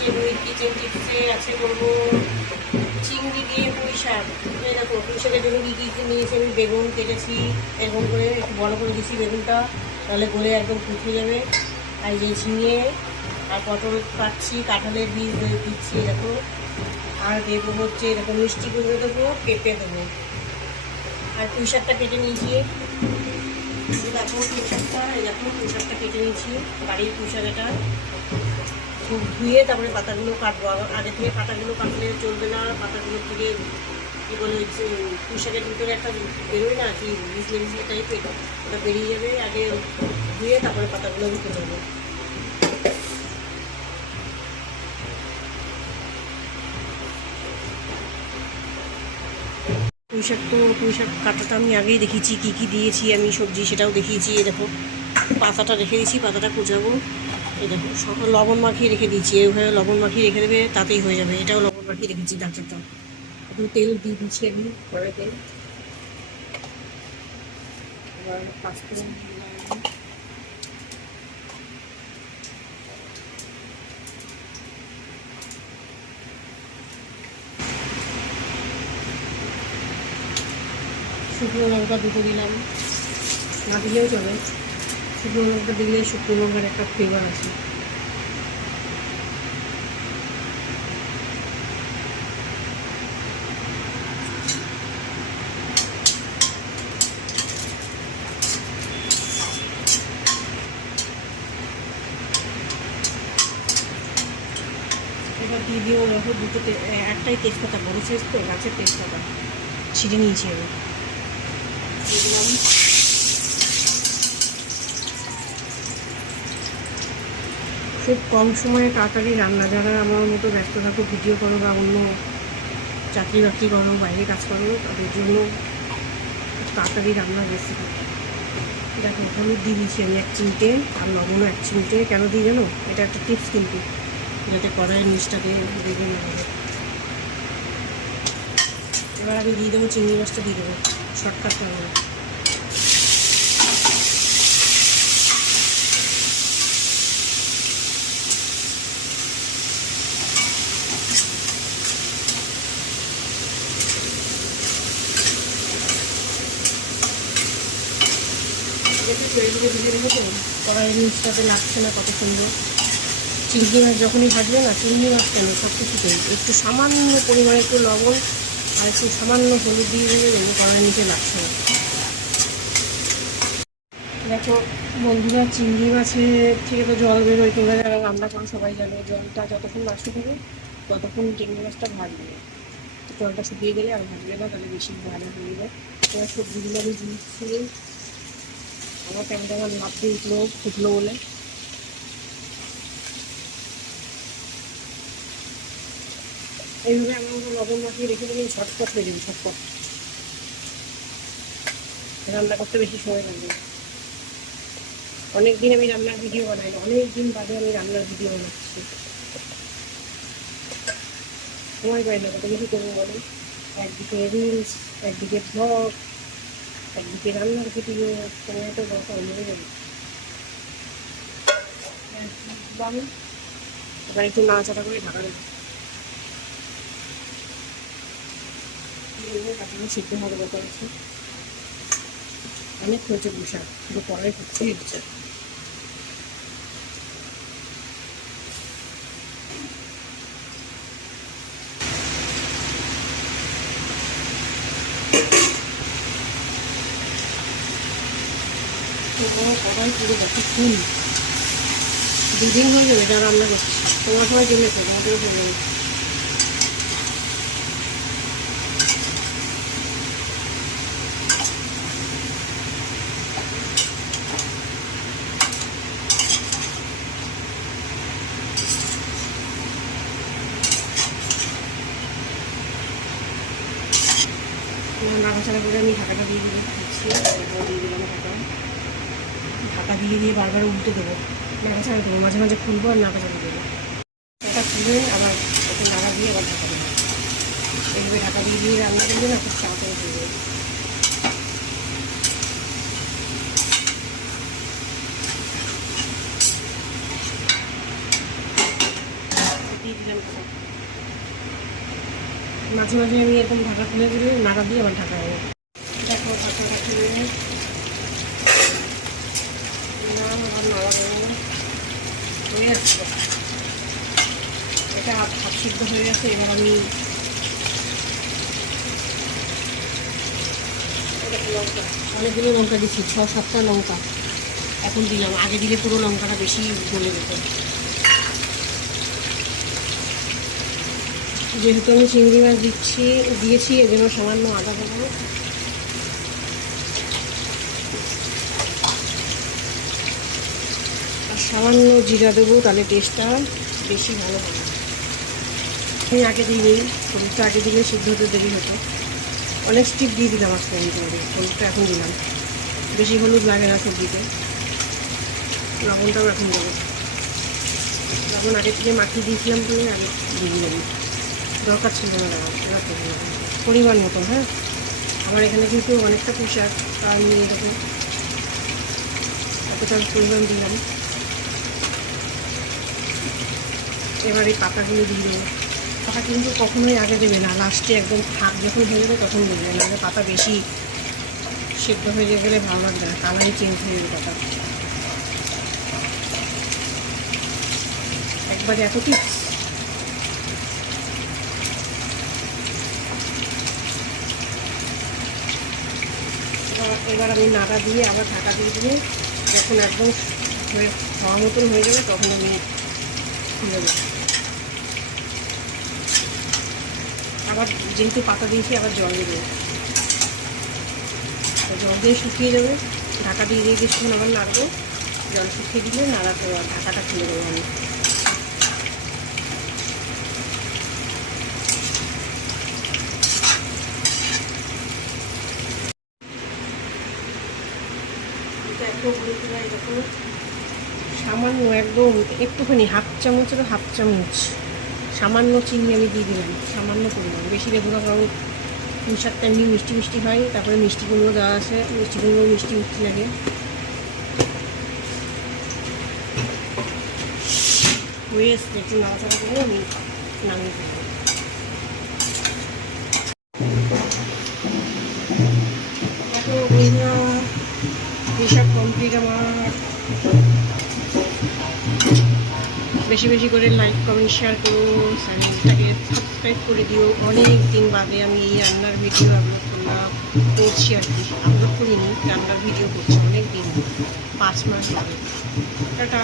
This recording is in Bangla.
আজকে রুই কিচেন টিপসে আছে করবো চিংড়ি দিয়ে পুঁই শাক। এই দেখো পুঁই শাকের জন্য কী কী নিয়েছি আমি। বেগুন কেটেছি এরকম করে, একটু বড়ো করে দিচ্ছি বেগুনটা, তাহলে গলে একদম ফুটে যাবে। আর যে ঝিঙে আর পটল কাটছি, কাঁঠালের বীজ দিচ্ছি দেখো। আর দেবো হচ্ছে এরকম মিষ্টি কুমড়ো দেবো, পেঁপে দেবো। আর পুঁই শাকটা কেটে নিয়েছি, দেখো পুঁই শাকটা, এই দেখো পুঁই শাকটা কেটে নিয়েছি, বাড়ির পুঁই শাক। এটা খুব ধুয়ে তারপরে পাতাগুলো কাটবো। আগে থেকে পাতাগুলো কাটলে চলবে না, পাতাগুলো থেকে কী বলে পুঁই শাকের ভিতরে একটা বেরোয় না কি ভিজলে ভিজলে টাইপের, ওটা বেরিয়ে যাবে। আগে ধুয়ে তারপরে পাতাগুলো আমি কেটে নেবো। পুঁই শাক কাটাটা আমি আগেই দেখিয়েছি, কী কী দিয়েছি আমি সবজি সেটাও দেখিয়েছি। এই দেখো পাতাটা রেখে দিয়েছি, পাতাটা কুচাবো। এই দেখো লবণ মাখিয়ে রেখে দিয়েছি, এইভাবে লবণ মাখিয়ে রেখে দেবে, তাতেই হয়ে যাবে। এটাও লবণ মাখিয়ে রেখেছি ডাঁটাটা। একটু তেল দিয়ে দিচ্ছি আমি কড়াইতে, আবার পাঁচফোড়ন দিলাম। শুকনো লঙ্কা দুটো দিলাম, না দিলেও চলে, শুকনো লঙ্কা দিলে শুকনো লঙ্কার একটা ফ্লেভার আছে। এবার দিয়ে দিও দেখো দুটো, একটাই তেজপাতা, বড় সাইজ তো গাছের তেজপাতা ছিঁড়ে নিয়েছি আমি, দিয়ে দিলাম। খুব কম সময়ে তাড়াতাড়ি রান্না, যারা আমার মতো ব্যস্ত থাকো, ভিডিও করো বা অন্য চাকরি বাকরি করো, বাইরে কাজ করো, তাদের জন্য তাড়াতাড়ি রান্নার রেসিপি। দেখো হলুদ দিয়ে দিয়েছি আমি 1 চিমটে, আর লবণও 1 চিমটে। কেন দিই জানো? এটা একটা টিপস কিন্তু, যাতে কড়াইয়ের নিচটাতে দেবে না হবে। এবার আমি দিয়ে দেবো চিংড়ি মাছটা, দিয়ে দেবো শর্টকাট রান্না। দেখে পেঁয়াজগুলো ভেজে রেখেছো, কড়াইয়ের নিচটাতে লাগছে না কত সুন্দর। চিংড়ি মাছ যখনই ভাজবে না, চিংড়ি মাছ কেন সব কিছুতেই একটু সামান্য পরিমাণে একটু লবণ আর একটু সামান্য হলুদ দিয়ে দেবে, দেখবো কড়াইয়ের নিচে লাগছে না। দেখো বন্ধুরা, চিংড়ি মাছের থেকে তো জল বেরোয়, তোমরা যারা রান্না করো সবাই জানো। জলটা যতক্ষণ না শুকবে ততক্ষণ চিংড়ি মাছটা ভাজবে। জলটা শুকিয়ে গেলে আর ভাজবে না, তাহলে বেশি ভাজা হয়ে যায়। এবার সবজিগুলো আমি দিচ্ছি। আমার ক্যামেরা লাভ দিয়ে উঠলো, ফুটলো বলে। এইভাবে আমার মতো লবণ মাখিয়ে রেখে দেবেন, ঝটপট হয়ে যাবে, ঝটপট। রান্না করতে বেশি সময় লাগবে না। অনেকদিন আমি রান্নার ভিডিও বানাই, অনেক দিন বাদে আমি রান্নার ভিডিও বানাচ্ছি। সময় পাই না, কত কিছু করবো বলো। একদিকে রিলস, একদিকে ব্লগ, একদিকে রান্নার ভিডিও, সময় তো দরকার হয়ে যাবে। এবার একটু নাড়াচাড়া করে ঢাকা দেবো, কাটানো সিদ্ধ হবে দরকার আছে। অনেক হয়েছে বসা, শুধু কড়াই ফুটছে হচ্ছে। কড়াই পুরো দেখো ফুল। 2 দিন হয়ে যাবে এটা রান্না করছি। তোমার সবাই জেনেছো, তোমাদেরও বললাম। নাড়াচাড়া করে আমি ঢাকাটা দিয়ে দিচ্ছি, দিয়ে দিলাম ঢাকা। ঢাকা দিয়ে দিয়ে বারবার উল্টে দেবো, নাড়াচাড়া দেবো, মাঝে মাঝে খুলবো আর নাড়াচাড়া দেবো। ঢাকা খুলে আবার একটু নাড়া দিয়ে আবার ঢাকা দেবো। এইভাবে ঢাকা দিয়ে দিয়ে রান্না করবে না, খুব তাড়াতাড়ি হয়ে যাবে। দিয়ে দিলাম তখন। মাঝে মাঝে আমি এরকম ঢাকা খুলে দিলে নাড়া দিয়ে আবার ঢাকা হবে। দেখো ঢাকাটা খুলে না আবার নাড়া দেবো না, হয়ে আসছে। এটা হাফ সিদ্ধ হয়ে গেছে। এবার আমি লঙ্কা, অনেকগুলো লঙ্কা দিচ্ছি, 6-7টা লঙ্কা এখন দিলাম। আগে দিলে পুরো লঙ্কাটা বেশি গলে যেত। যেহেতু আমি চিংড়ি মাছ দিয়েছি এই জন্য সামান্য আদা দেবো। আর সামান্য জিরা দেবো, তাহলে টেস্টটা বেশি ভালো হবে। আমি আগে দিইনি, হলুদটা আগে দিলে সিদ্ধ হতে দেরি হতো। অনেক স্টিপ দিয়ে দিলাম আজকে আমি করে, হলুদটা এখন দিলাম। বেশি হলুদ লাগে না সবজিতে। লবণটাও এখন দেবো। লবণ আগে থেকে মাখিয়ে দিয়েছিলাম বলে আগে দিয়ে দিলাম, দরকার ছিল না রাখতে পরিমাণ মতন। হ্যাঁ, আমার এখানে কিন্তু অনেকটা পোশাক, আমি এরকম এতটা পরিমাণ দিলাম। এবার এই পাতাগুলো দিয়ে দেবো। পাতা কিন্তু কখনোই আগে দেবে না, লাস্টে একদম থাক যখন হয়ে যাবে তখন দেবে। নাহলে পাতা বেশি সেদ্ধ হয়ে গেলে ভালো লাগবে না, কালারই চেঞ্জ হয়ে যাবে পাতা। একবারে এত টিপস। এবার আমি নাড়া দিয়ে আবার ঢাকা দিয়ে দিয়ে যখন একদম হওয়ার মতন হয়ে যাবে তখন আমি খুলে দেবো। আবার যেহেতু পাতা দিয়েছি আবার জল দিয়ে দেবো, জল দিয়ে শুকিয়ে যাবে। ঢাকা দিয়ে দিয়ে কিছুক্ষণ আবার নাড়বো, জল শুকিয়ে দিলে নাড়াতে ঢাকাটা খুলে দেবো আমি। এরকম সামান্য একদম একটুখানি হাফ চামচেরও হাফ চামচ সামান্য চিনি আমি দিয়ে দিলাম, সামান্য পরিমাণ, বেশি দেবো না। কারণ পুঁই শাকটা এমনি মিষ্টি মিষ্টি হয়, তারপরে মিষ্টি কুমড়ো দেওয়া আছে, মিষ্টি কুমড়ো মিষ্টি মিষ্টি লাগে। হয়ে এসছে, একটু নাড়াচাড়া করে আমি নামিয়ে দেবো। দেখো বন্ধুরা, এইসব কমপ্লিট আমার। বেশি বেশি করে লাইক কমেন্ট শেয়ার করো, চ্যানেলটাকে সাবস্ক্রাইব করে দিও। অনেক দিন বাদে আমি এই রান্নার ভিডিও করছি আর কি। আপলোড করিনি, রান্নার ভিডিও করছি অনেক দিন, 5 মাস লাগে। টাটা।